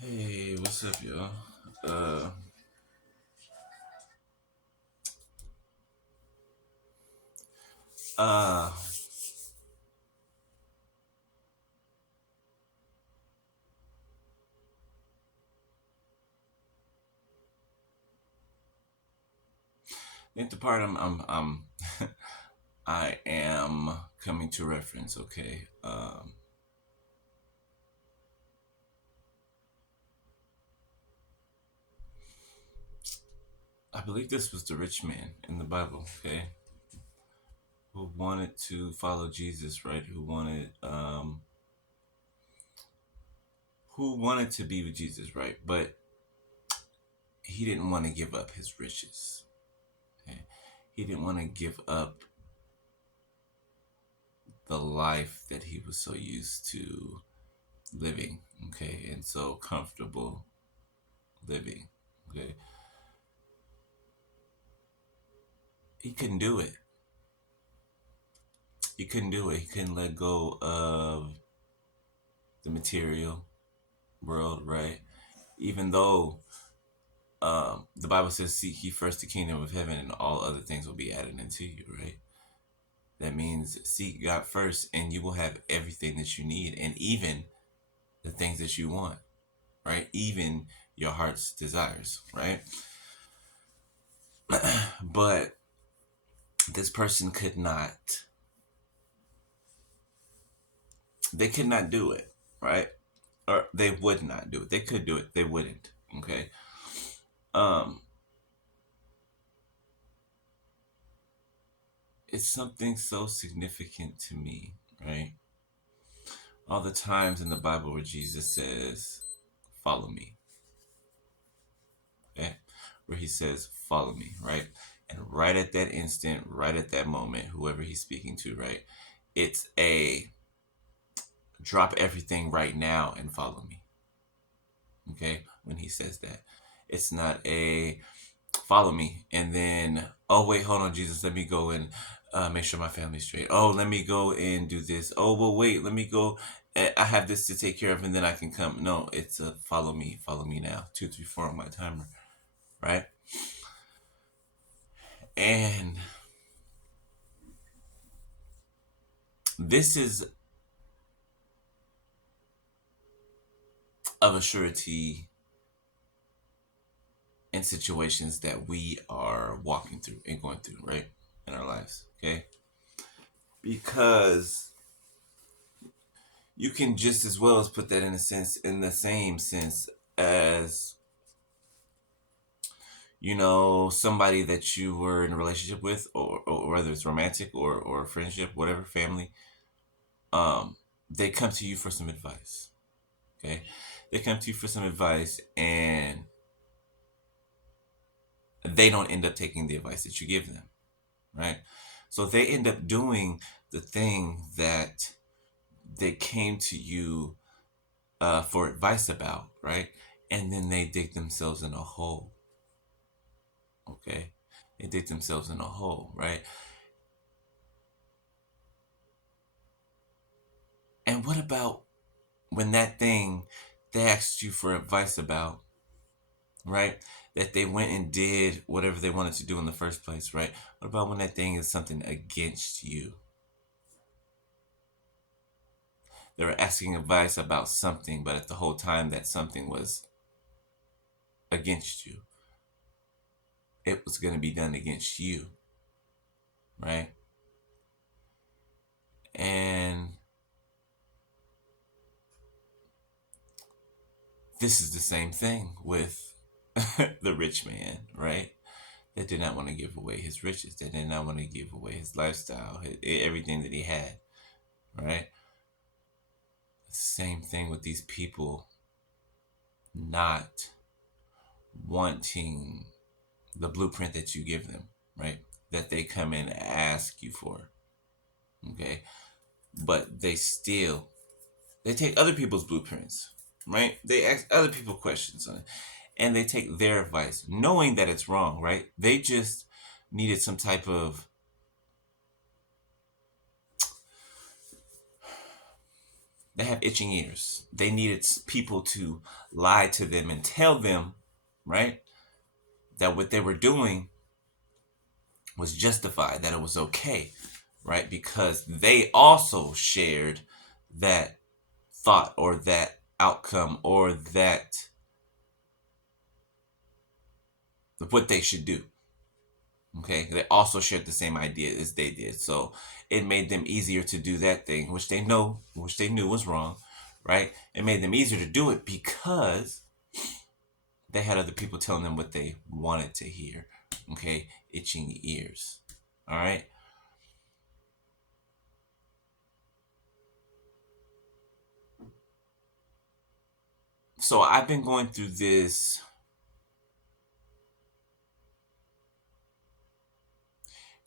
Hey, what's up, y'all? Uh, uh, I think the part I am coming to reference. Okay. I believe this was the rich man in the Bible. Okay, who wanted to follow Jesus, right? Who wanted to be with Jesus, right? But he didn't want to give up his riches. Okay? He didn't want to give up the life that he was so used to living. Okay, and so comfortable living. Okay, he couldn't do it. He couldn't do it. He couldn't let go of the material world, right? Even though the Bible says, "Seek ye first the kingdom of heaven, and all other things will be added unto you." Right? That means seek God first, and you will have everything that you need, and even the things that you want. Right? Even your heart's desires. Right? But this person could not. They could not do it. Right? Or they would not do it. They could do it. They wouldn't. Okay. Um, it's something so significant to me, right? All the times in the Bible where Jesus says, "Follow me," okay? Where he says, "Follow me," right? And right at that instant, right at that moment, whoever he's speaking to, right? It's a drop everything right now and follow me, okay? When he says that, it's not a follow me and then, oh wait, hold on, Jesus, let me go and make sure my family's straight. Oh, let me go and do this. Oh, well, wait, let me go. I have this to take care of and then I can come. No, it's a follow me now. 2 3 4 on my timer, right? And this is of a surety in situations that we are walking through and going through, right? In our lives, okay? Because you can just as well as put that in a sense, in the same sense as, somebody that you were in a relationship with, or whether it's romantic or friendship, whatever, family. um they come to you for some advice. Okay, they come to you for some advice, and they don't end up taking the advice that you give them, right? So they end up doing the thing that they came to you for advice about, right? And then they dig themselves in a hole. Okay, they dig themselves in a hole, right? And what about when that thing they asked you for advice about, right? That they went and did whatever they wanted to do in the first place, right? What about when that thing is something against you? They were asking advice about something, but at the whole time that something was against you, it was going to be done against you, right? And this is the same thing with the rich man, right? That did not want to give away his riches, that did not want to give away his lifestyle, everything that he had, right? Same thing with these people not wanting the blueprint that you give them, right? That they come in and ask you for, okay? But they take other people's blueprints, right? They ask other people questions on it, and they take their advice, knowing that it's wrong, right? They just needed some type of They have itching ears. They needed people to lie to them and tell them, right, that what they were doing was justified, that it was okay, right? Because they also shared that thought or that outcome or that what they should do. Okay, they also shared the same idea as they did, so it made them easier to do that thing, which they knew was wrong, right? It made them easier to do it because they had other people telling them what they wanted to hear. Okay, itching ears. All right. So I've been going through this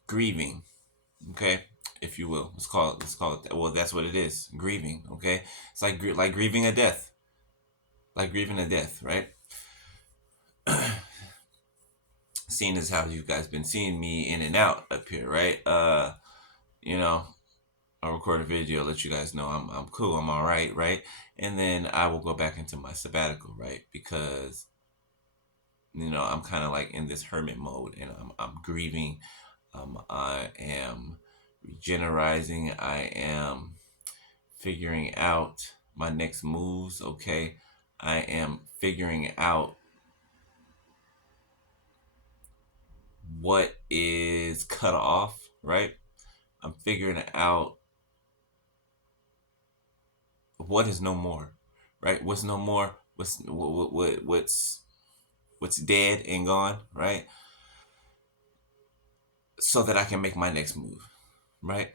grieving, okay, if you will. Let's call it that. Well, that's what it is. Grieving, okay? It's like grieving a death. Like grieving a death, right? Seeing as how you guys been seeing me in and out up here, right? You know, I'll record a video, let you guys know I'm cool, I'm all right, right? And then I will go back into my sabbatical, right? Because I'm kind of like in this hermit mode, and I'm grieving. I am regenerizing. I am figuring out my next moves. Okay, I am figuring out what is cut off. Right, I'm figuring out what is no more. Right, what's no more. What's dead and gone. Right, so that I can make my next move. Right.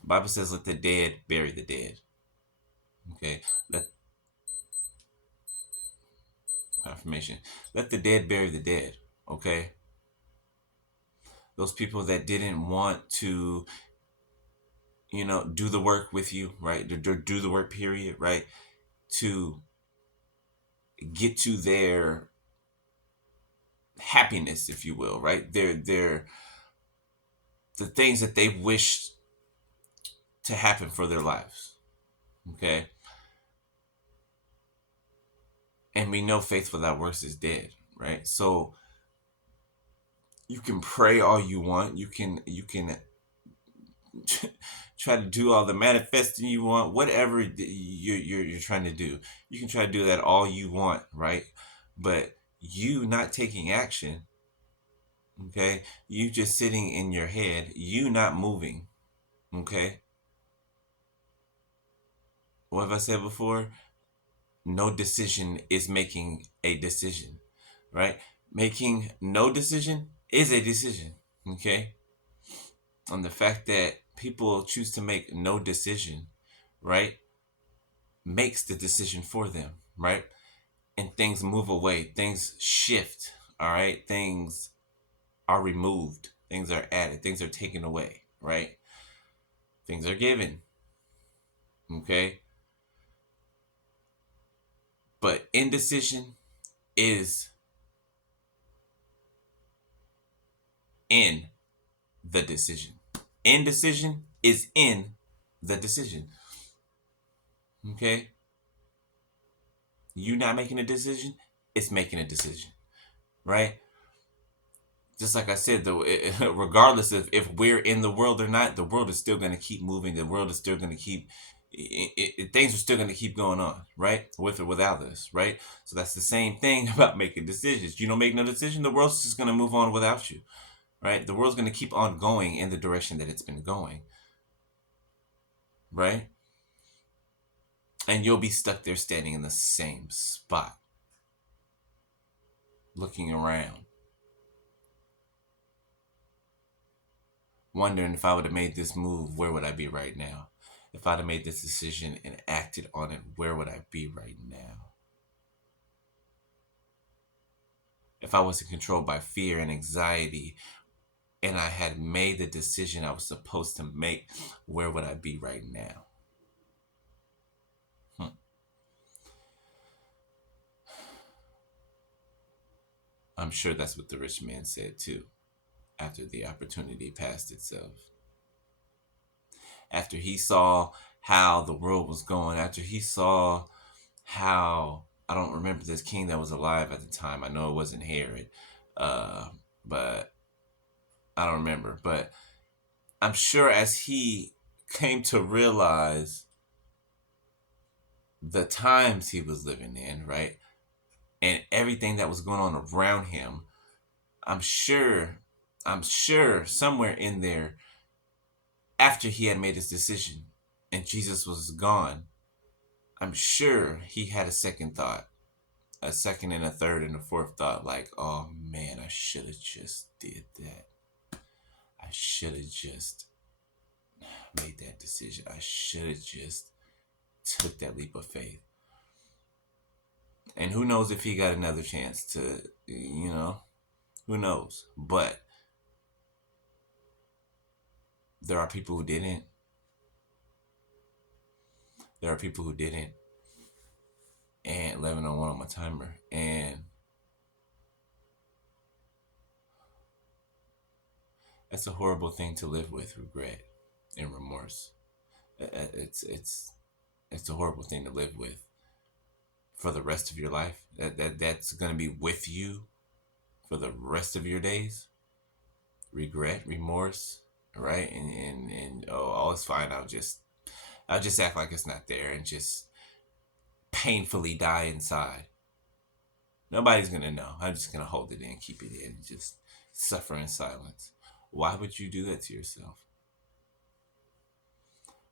The Bible says, "Let the dead bury the dead." Okay, let affirmation. Let the dead bury the dead. Okay, those people that didn't want to, do the work with you, right? Do the work, period, right? To get to their happiness, if you will, right? Their the things that they wish to happen for their lives. Okay, and we know faith without works is dead, right? So you can pray all you want. You can try to do all the manifesting you want, whatever you're trying to do. You can try to do that all you want, right? But you not taking action, okay? You just sitting in your head, you not moving, okay? What have I said before? No decision is making a decision, right? Making no decision is a decision, okay? On the fact that people choose to make no decision, right, makes the decision for them, right? And things move away, things shift, all right? Things are removed, things are added, things are taken away, right? Things are given, okay? But indecision is in the decision. Indecision is in the decision, okay? You not making a decision, it's making a decision, right? Just like I said, though, regardless of if we're in the world or not, the world is still going to keep moving. The world is still going to keep, things are still going to keep going on, right? With or without us, right? So that's the same thing about making decisions. You don't make no decision, the world's just going to move on without you, right? The world's going to keep on going in the direction that it's been going, right? And you'll be stuck there standing in the same spot, looking around, wondering if I would have made this move, where would I be right now? If I'd have made this decision and acted on it, where would I be right now? If I wasn't controlled by fear and anxiety and I had made the decision I was supposed to make, where would I be right now? Hmm. I'm sure that's what the rich man said too, after the opportunity passed itself. After he saw how the world was going, after he saw how, I don't remember this king that was alive at the time. I know it wasn't Herod, uh, but I don't remember. But I'm sure as he came to realize the times he was living in, right, and everything that was going on around him, I'm sure, I'm sure somewhere in there, after he had made his decision and Jesus was gone, I'm sure he had a second thought, a second and a third and a fourth thought, like, oh man, I should have just did that. I should have just made that decision. I should have just took that leap of faith. And who knows if he got another chance to, who knows? But there are people who didn't. There are people who didn't. And 11:01 on my timer. And that's a horrible thing to live with, regret and remorse. It's a horrible thing to live with for the rest of your life. That's gonna be with you for the rest of your days. Regret, remorse, right? And oh, it's fine. I'll just act like it's not there and just painfully die inside. Nobody's gonna know. I'm just gonna hold it in, keep it in, just suffer in silence. Why would you do that to yourself?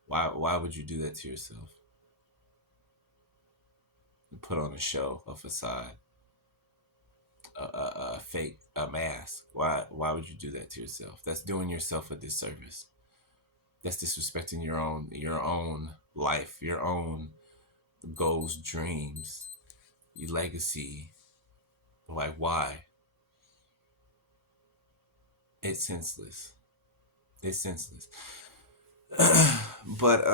Why would you do that to yourself? Put on a show, a facade, a fake, a mask. Why would you do that to yourself? That's doing yourself a disservice. That's disrespecting your own life, your own goals, dreams, your legacy. Like, why? It's senseless. It's senseless. But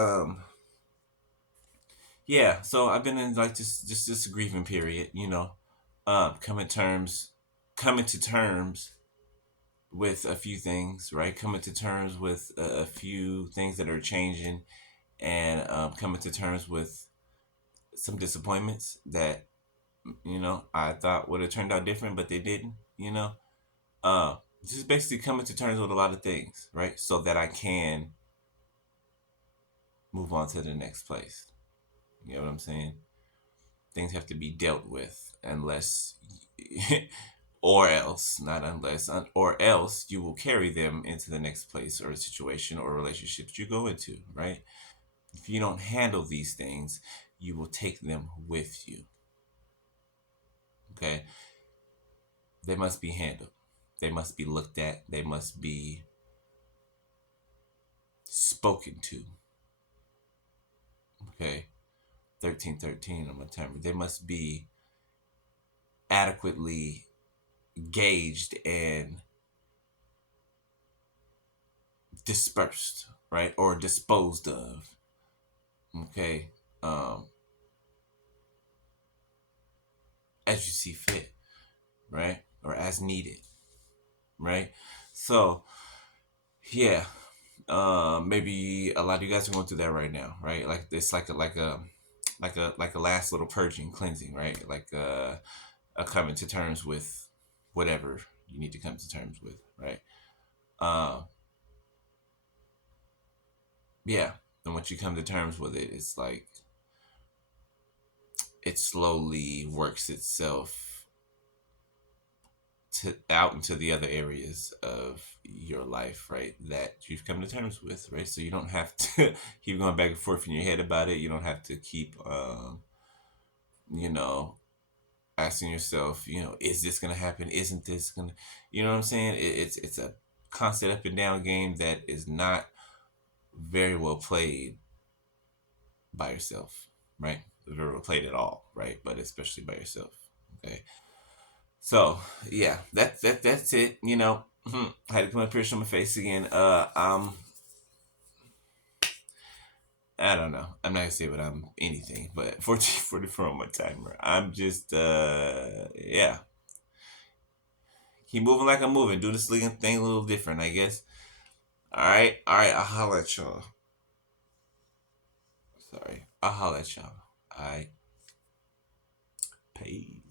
yeah. So I've been in like this grieving period. Coming to terms with a few things, right? Coming to terms with a few things that are changing, and coming to terms with some disappointments that I thought would have turned out different, but they didn't. Uh, just basically coming to terms with a lot of things, right? So that I can move on to the next place. You know what I'm saying? Things have to be dealt with, unless, or else, not unless, or else you will carry them into the next place or situation or relationships you go into, right? If you don't handle these things, you will take them with you. Okay? They must be handled. They must be looked at. They must be spoken to. Okay? 1313 on my timer. They must be adequately gauged and dispersed, right? Or disposed of. Okay? As you see fit, right? Or as needed, right? So, yeah. Maybe a lot of you guys are going through that right now, right? Like it's like a last little purging, cleansing, right? Like a coming to terms with whatever you need to come to terms with, right? Uh, yeah. And once you come to terms with it, it's like it slowly works itself out into the other areas of your life, right? That you've come to terms with, right? So you don't have to keep going back and forth in your head about it. You don't have to keep, you know, asking yourself, is this gonna happen? Isn't this gonna, you know what I'm saying? It's a constant up and down game that is not very well played by yourself, right? Very well played at all, right? But especially by yourself. Okay. So yeah, that's it. I had to put my piercing on my face again. I don't know. I'm not gonna say what I'm anything, but 14:44 on my timer. I'm just yeah. Keep moving like I'm moving. Do this thing a little different, I guess. All right. I'll holler at y'all. Sorry. I'll holler at y'all. I paid.